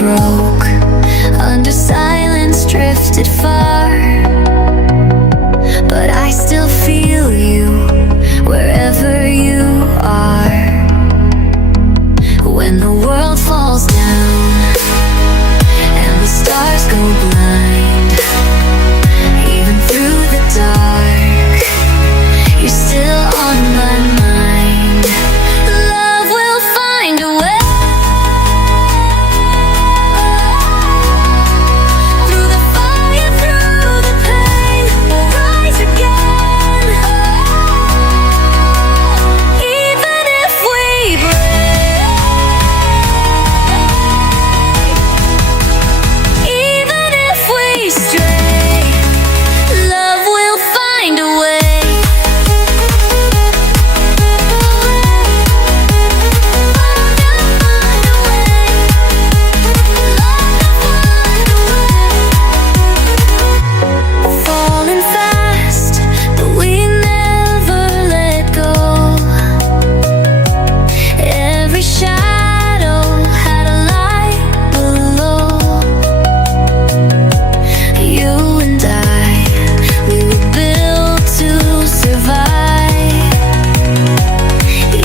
broke under silence, drifted far, but I still feel you wherever you are. When the world falls down and the stars go blind, even through the dark, you're still on my mind. Love will find a way. Through the fire, through the pain, we'll rise again. Even if we break, even if we stray, love will find a way. Falling fast, but we never let go. Every shadow had a light below. You and I, we were built to survive.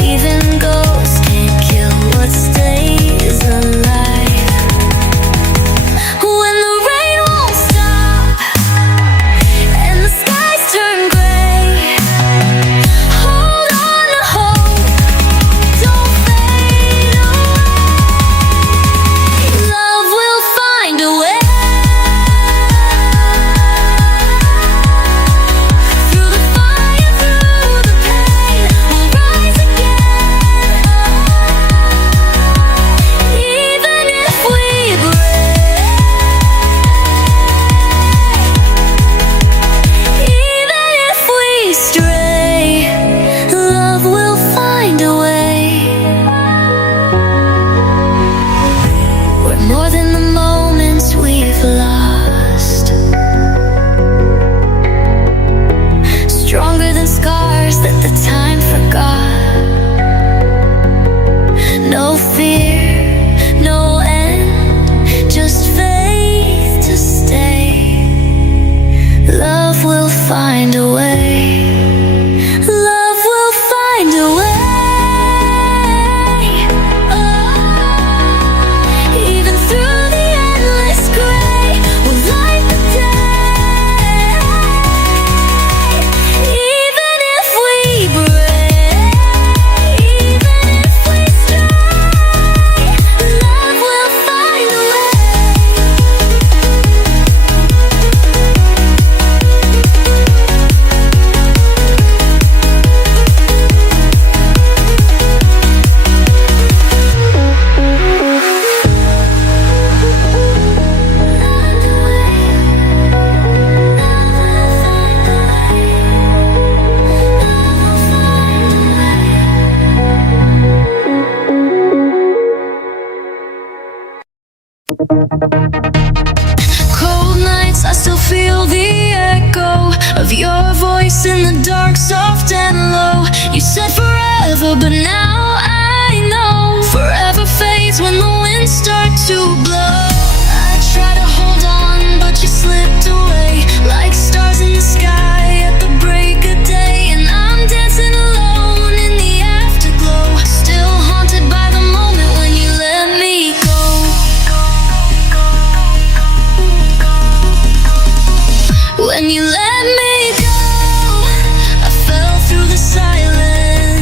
Even ghosts can't kill what stays alive. When the rain won't stop and the skies turn gray, hold on to hope, don't fade away. Love will find a way. Through the fire, through the pain, we'll rise again. Even if we break, even if we stray, love will find a way. We're more than the moments we've lost, stronger than scars that the time forgot. No fear, no end, just faith to stay. Love will find a way. Love will find a way. Even through the endless gray, we'll light the day. Even if we break, even if we stray, love will find a way. Cold nights, I still feel the echo of your voice in the dark, soft and low. You said forever, but now I know forever fades when the winds start to blow. I try to hold on, but you slipped away like stars in the sky at the break of day. And I'm dancing alone in the afterglow, still haunted by the moment when you let me go. When you let me go, I fell through the silence.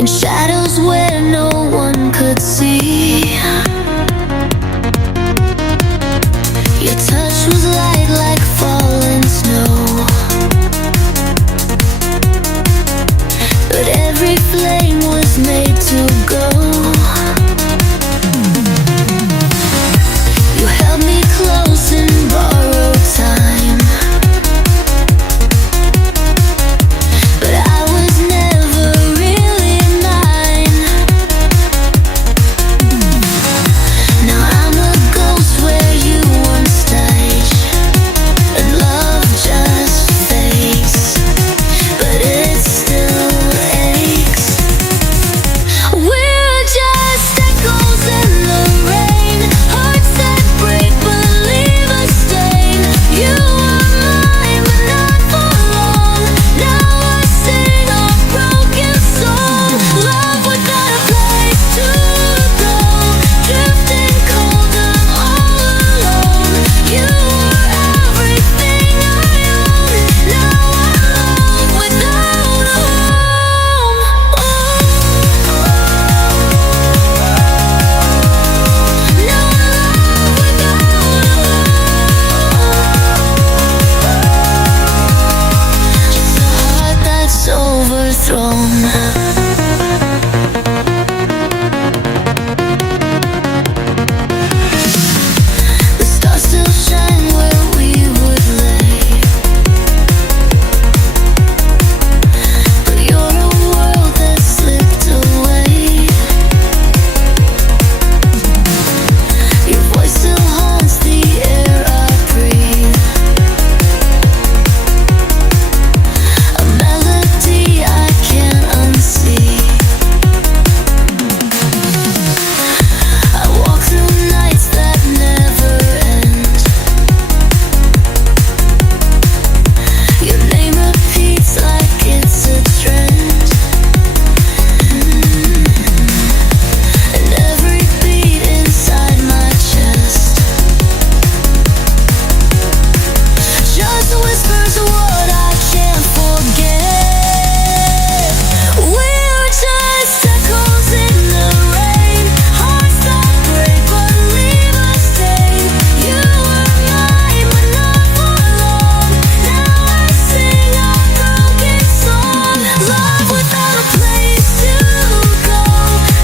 in shadows where no one could see. Your touch was light like falling snow, but every flame was made to go. You held me close in borrowed time, but I was never really mine. Now I'm a ghost where you once stayed, and love just fades, but it still aches. We're just echoes in the rain, hearts that break but leave a stain. You were mine but not for long. Now I sing a broken song. Love without a place to go, drifting cold, I'm all alone. You were everything I own. Now I'm love without a home. Now I'm love without a home. Just a heart that's overthrown. The stars still shine where we would lay, but you're a world that slipped away. Your voice still haunts the air I breathe, a melody I can't unsee. I walk through nights that never end. Your name repeats like it's a trend, and every beat inside my chest just whispers what I can't forget. We're just echoes in the rain, hearts that break but leave a stain. You were mine but not for long. Now I sing a broken song. Love without a place to go,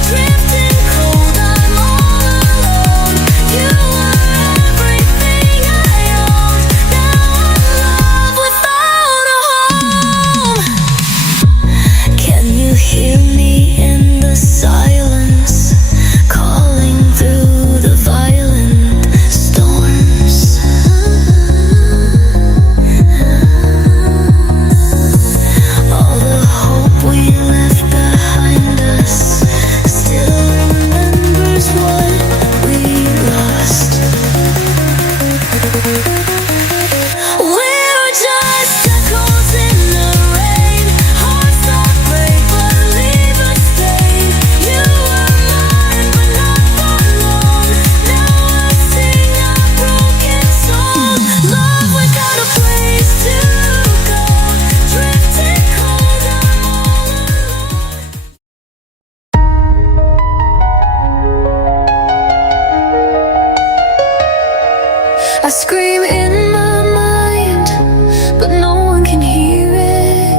drifting cold, I'm all alone. You were everything I owned. Now I'm love without a home. Can you hear me in the silence, calling through the violent storms? All the hope we left behind us still remembers what we lost. We're just echoes in the rain, hearts that break but leave a stain. You were mine but not for long. Now I sing a broken song. Love without a place to go, drifting cold, I'm all alone. I scream in my mind, but no one can hear it.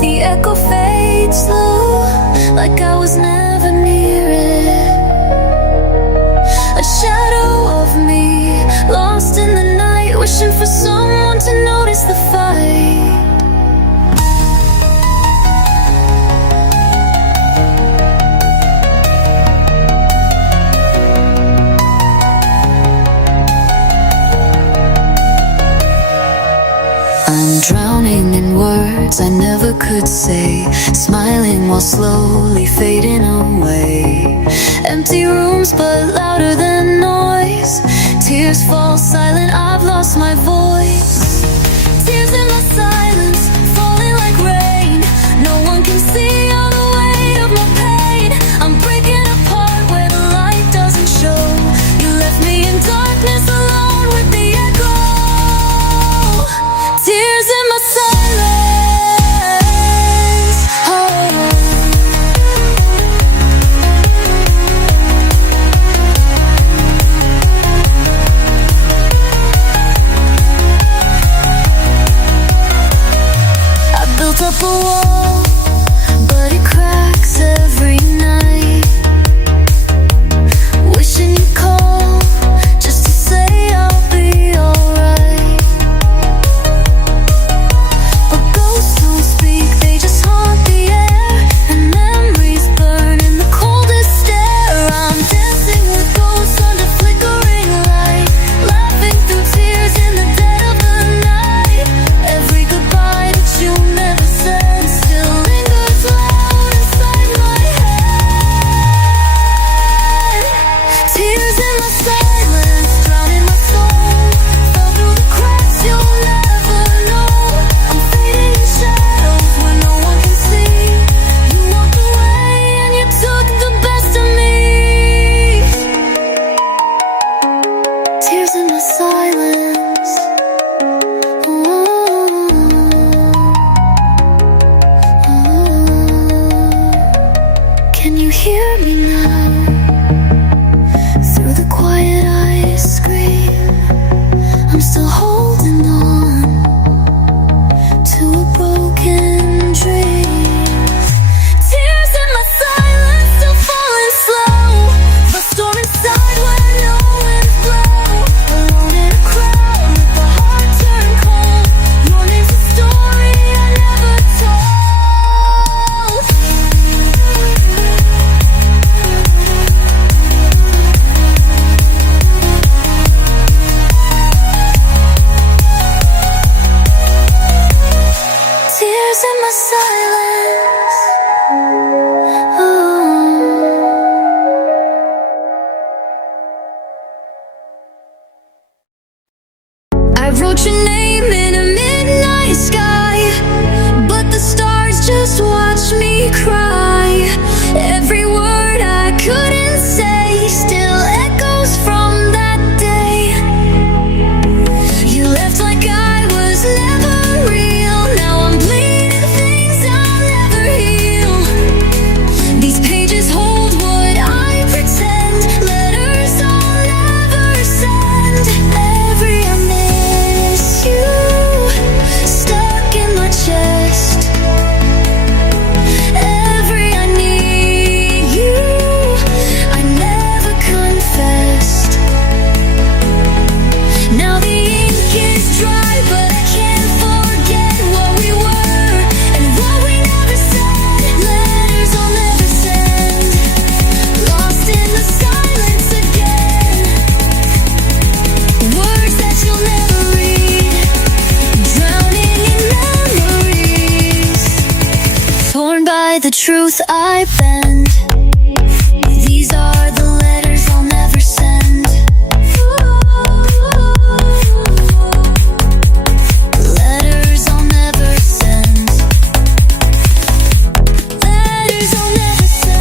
The echo fades slow, like I was never near it. A shadow of me, lost in the night, wishing for someone to notice the fight. I'm drowning in words I never could say, smiling while slowly fading away. Empty rooms but louder than noise, tears fall silent, I've lost my voice. Tears in my silence, falling like rain. No one can see all the weight of my pain. I'm breaking apart where the light doesn't show. You left me in darkness alone with the echo. Tears in my silence, oh. in my silence. Can you hear me now? Through the quiet I scream. I'm still holding on to a broken dream. Tears in my silence, still falling slow. My storm inside where no wind blow. Alone in a crowd with my heart turned cold. Your name's a story I never told. Tears in my silence. I wrote your name in a midnight sky, but the stars just watch me cry. Every word I couldn't say still echoes from that day. You left like I was never real. Now I'm bleeding things I'll never heal. These pages hold what I pretend, letters I'll never send. Every I miss you, stuck in my chest. Every I need you, I never confessed. Now the ink is dry, but I can't forget what we were and what we never said. Letters I'll never send, lost in the silence again. Words that you'll never read, drowning in memories. Torn by the truth I bend. These are the letters I'll never send. Letters I'll never send. Letters I'll never send. Letters I'll never send.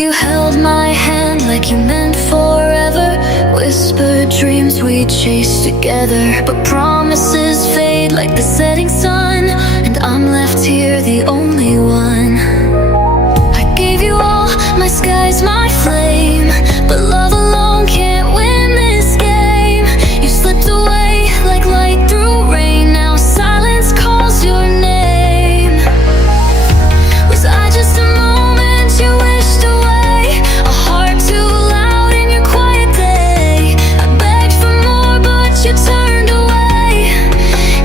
You held my hand like you meant forever, whispered dreams we chased together. But promises fade like the setting sun, and I'm left here the only one. I gave you all my skies, my flame, but love alone can't win this game. You slipped away like light through rain. Now silence calls your name. Was I just a moment you wished away? A heart too loud in your quiet day. I begged for more but you turned away.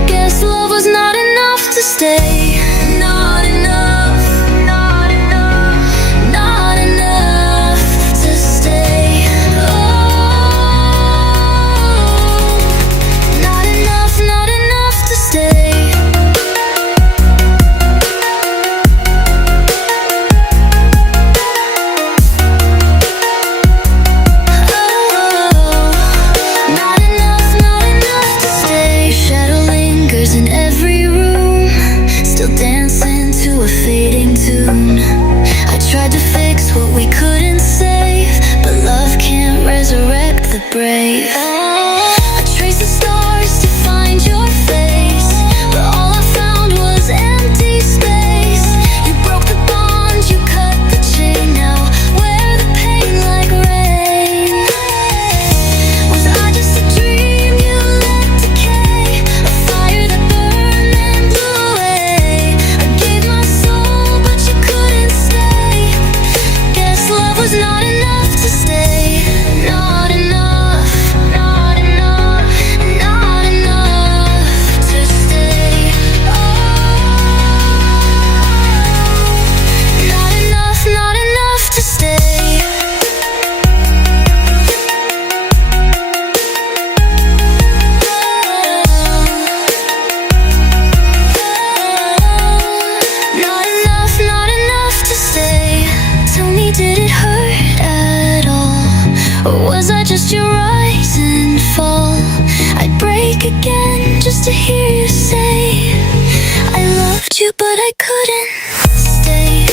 Guess love was not enough to stay. Not enough, not enough, not enough to stay. Oh, not enough to stay. Not enough to stay. Your shadow lingers in every room, still dancing to a fading tune. I tried to fix what we couldn't save, but love can't resurrect the brave. I traced the stars to find your face, but all I found was empty space. You broke the bond, you cut the chain. Now wear the pain like rain. Was I just a dream you let decay? A fire that burned and blew away. I gave my soul but you couldn't stay. Guess love was not enough to stay. Not enough, not enough, not enough to stay. Oh, not enough to stay. Not enough to stay. Tell me, did it hurt at all? Or was I just your rise and fall? I'd break again just to hear you say I loved you but I couldn't stay.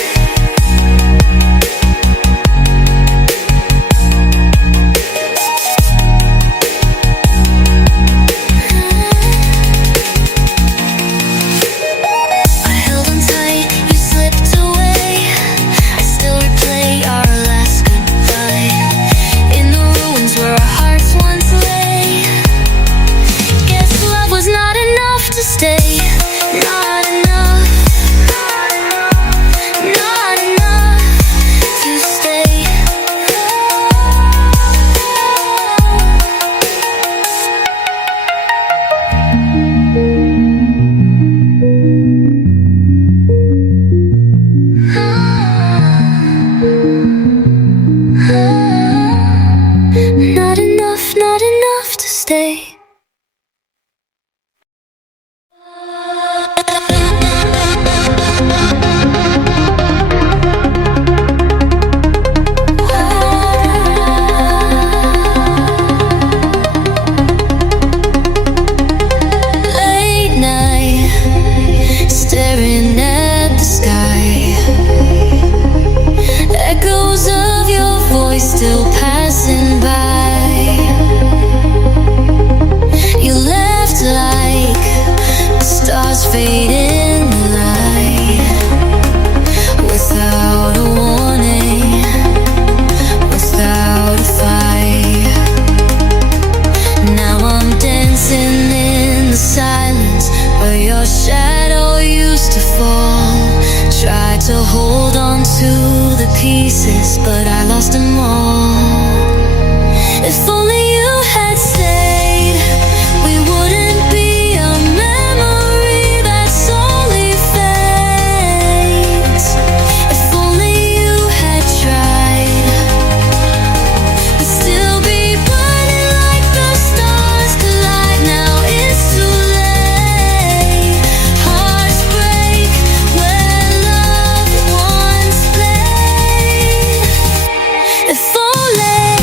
I held on tight, you slipped away. I still replay our last goodbye in the ruins where our hearts once lay. Guess love was not enough to stay. Not enough, not enough to stay. Not enough to stay. Late night, staring at the sky. Echoes of your voice still passing by. You left like the stars fade in the light, without a warning, without a fight. Now I'm dancing in the silence where your shadow used to fall. Tried to hold on to the pieces, but I lost them all. If only you had stayed, we wouldn't be a memory that slowly fades. If only you had tried, we'd still be burning like the stars collide. Now it's too late. Hearts break where love once played. If only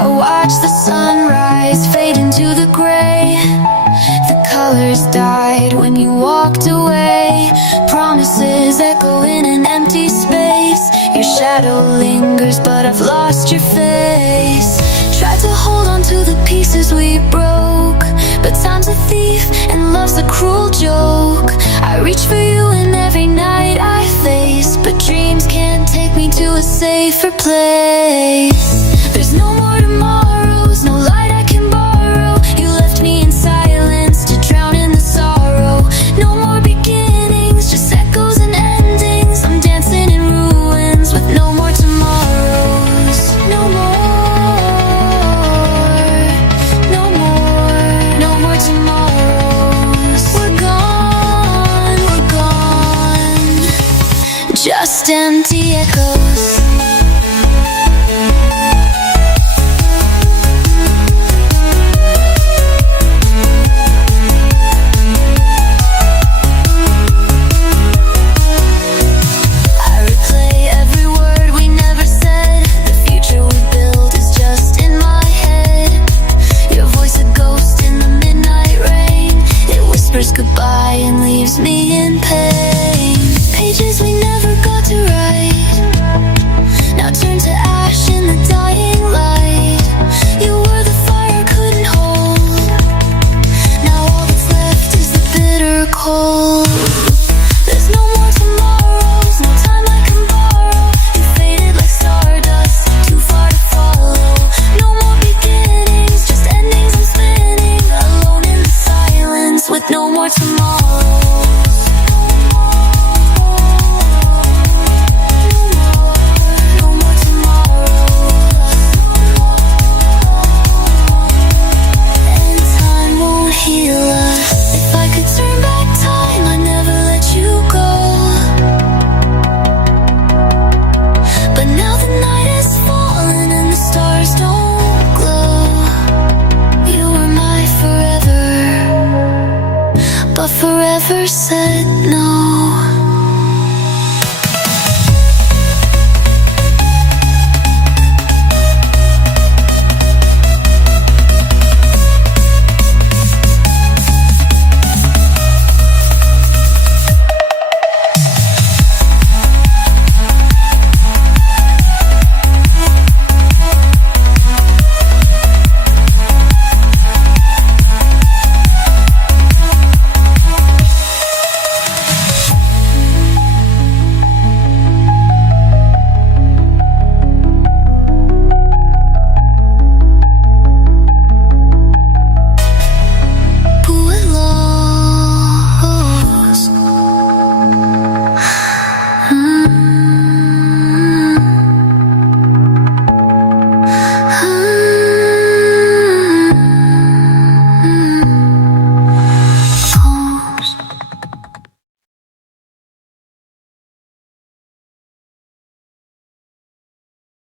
I watch the sunrise fade into the gray. The colors died when you walked away. Promises echo in an empty space. Your shadow lingers, but I've lost your face. Tried to hold on to the pieces we broke, but time's a thief and love's a cruel joke. I reach for you in every night I face, but dreams can't take me to a safer place. There's no more tomorrows, no light I can borrow. You left me in silence to drown in the sorrow. No more beginnings, just echoes and endings. I'm dancing in ruins with no more tomorrows. No more tomorrows. We're gone, just empty echoes.